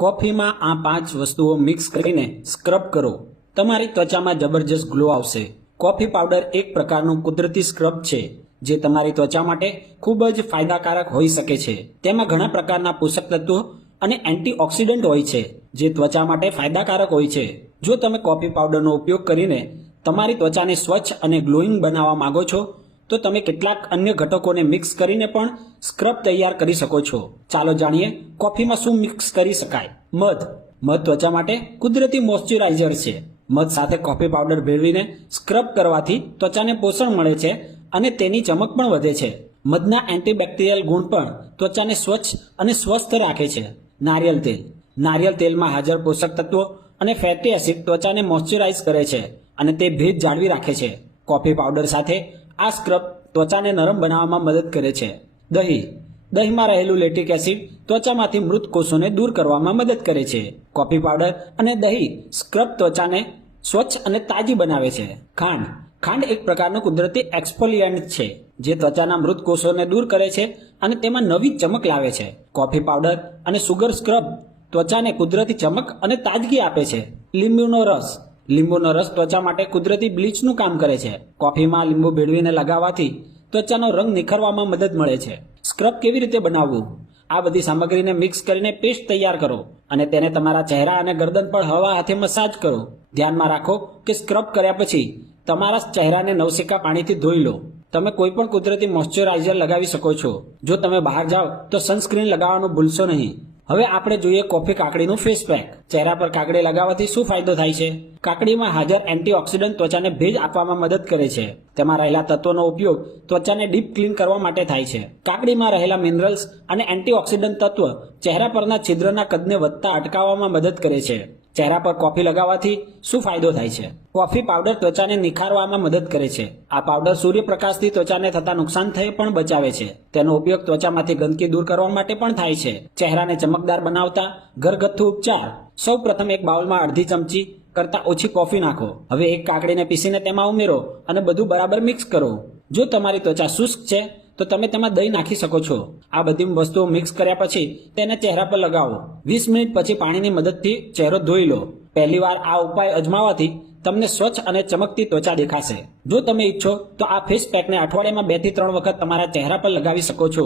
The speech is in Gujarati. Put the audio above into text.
કોફીમાં આ પાંચ વસ્તુઓ મિક્સ કરીને સ્ક્રબ કરો. તમારી ત્વચામાં જબરજસ્ત ગ્લો આવશે. કોફી પાવડર એક પ્રકારનું કુદરતી સ્ક્રબ છે, જે તમારી ત્વચા માટે ખૂબ જ ફાયદાકારક હોઈ શકે છે. તેમાં ઘણા પ્રકારના પોષક તત્વો અને એન્ટીઓક્સિડન્ટ હોય છે, જે ત્વચા માટે ફાયદાકારક હોય છે. જો તમે કોફી પાવડરનો ઉપયોગ કરીને તમારી ત્વચાને સ્વચ્છ અને ગ્લોઈંગ બનાવવા માંગો છો તો તમે કેટલાક અન્ય ઘટકોને મિક્સ કરીને પણ સ્ક્રબ તૈયાર કરી શકો છો. ચાલો જાણીએ, કોફીમાં શું મિક્સ કરી શકાય? મધ. મધ ત્વચા માટે કુદરતી મોઇશ્ચરાઇઝર છે. મધ સાથે કોફી પાવડર ભેળવીને સ્ક્રબ કરવાથી ત્વચાને પોષણ મળે છે અને તેની ચમક પણ વધે છે. મધના એન્ટીબેક્ટેરિયલ ગુણ પણ ત્વચાને સ્વચ્છ અને સ્વસ્થ રાખે છે. નારિયેલ તેલ. નારિયેલ તેલમાં હાજર પોષક તત્વો અને ફેટી એસિડ ત્વચાને મોઇશ્ચરાઇઝ કરે છે અને તે ભેજ જાળવી રાખે છે. કોફી પાવડર સાથે આ સ્ક્રબ ત્વચાને નરમ બનાવવામાં મદદ કરે છે. દહીં. દહીંમાં રહેલું લેટિક એસિડ ત્વચામાંથી મૃત કોષોને દૂર કરવામાં મદદ કરે છે. કોફી પાવડર અને દહીં સ્ક્રબ ત્વચાને સ્વચ્છ અને તાજી બનાવે છે. ખાંડ. ખાંડ એક પ્રકારનું કુદરતી એક્સફોલિયન્ટ છે, જે ત્વચાના મૃત કોષોને દૂર કરે છે અને તેમાં નવી ચમક લાવે છે. કોફી પાવડર અને સુગર સ્ક્રબ ત્વચાને કુદરતી ચમક અને તાજગી આપે છે. લીંબુનો રસ. લીંબુનો રસ ત્વચા માટે કુદરતી બ્લીચનું કામ કરે છે. કોફીમાં લીંબુ ભેળવીને લગાવવાથી ત્વચાનો રંગ નિખરવામાં મદદ મળે છે. સ્ક્રબ કેવી રીતે બનાવવું? આ બધી સામગ્રીને મિક્સ કરીને પેસ્ટ તૈયાર કરો અને તેને તમારા ચહેરા અને ગરદન પર હવા હાથે મસાજ કરો. ધ્યાનમાં રાખો કે સ્ક્રબ કર્યા પછી તમારા ચહેરાને નવશેકા પાણીથી ધોઈ લો. તમે કોઈ પણ કુદરતી મોઇશ્ચરાઇઝર લગાવી શકો છો. જો તમે બહાર જાઓ તો સનસ્ક્રીન લગાવવાનું ભૂલશો નહીં. હવે આપણે જોઈએ કોફી કાકડીનું ફેસ પેક ચહેરા પર કાકડી લગાવવાથી શું ફાયદો થાય છે? કાકડીમાં હાજર એન્ટીઓક્સિડન્ટ ત્વચાને ભેજ આપવામાં મદદ કરે છે. તેમાં રહેલા તત્વોનો ઉપયોગ ત્વચાને ડીપ ક્લીન કરવા માટે થાય છે. કાકડીમાં રહેલા મિનરલ્સ અને એન્ટીઓક્સિડન્ટ તત્વ ચહેરા પરના છિદ્રના કદને વધતા અટકાવવામાં મદદ કરે છે. ચહેરા પર કોફી લગાવવાથી શું ફાયદો થાય છે? કોફી પાવડર ત્વચાને નિખારવામાં મદદ કરે છે. આ પાવડર સૂર્યપ્રકાશથી ત્વચાને થતા નુકસાન થઈ પણ બચાવે છે. તેનો ઉપયોગ ત્વચામાંથી ગંદકી દૂર કરવા માટે પણ થાય છે. ચહેરાને ચમકદાર બનાવતા ઘરગથ્થુ ઉપચાર. સૌ પ્રથમ એક બાઉલમાં અડધી ચમચી કરતાં ઓછી કોફી નાખો. હવે એક કાકડીને પીસીને તેમાં ઉમેરો અને બધું બરાબર મિક્સ કરો. જો તમારી ત્વચા શુષ્ક છે તો તમે તેમાં દહીં નાખી શકો છો. આ બધી વસ્તુઓ મિક્સ કર્યા પછી તેને ચહેરા પર લગાવો. વીસ મિનિટ પછી પાણીની મદદથી ચહેરો ધોઈ લો. પહેલીવાર આ ઉપાય અજમાવાથી તમને સ્વચ્છ અને ચમકતી ત્વચા દેખાશે. જો તમે ઈચ્છો તો આ ફેસ પેકને અઠવાડિયામાં બેથી ત્રણ વખત તમારા ચહેરા પર લગાવી શકો છો.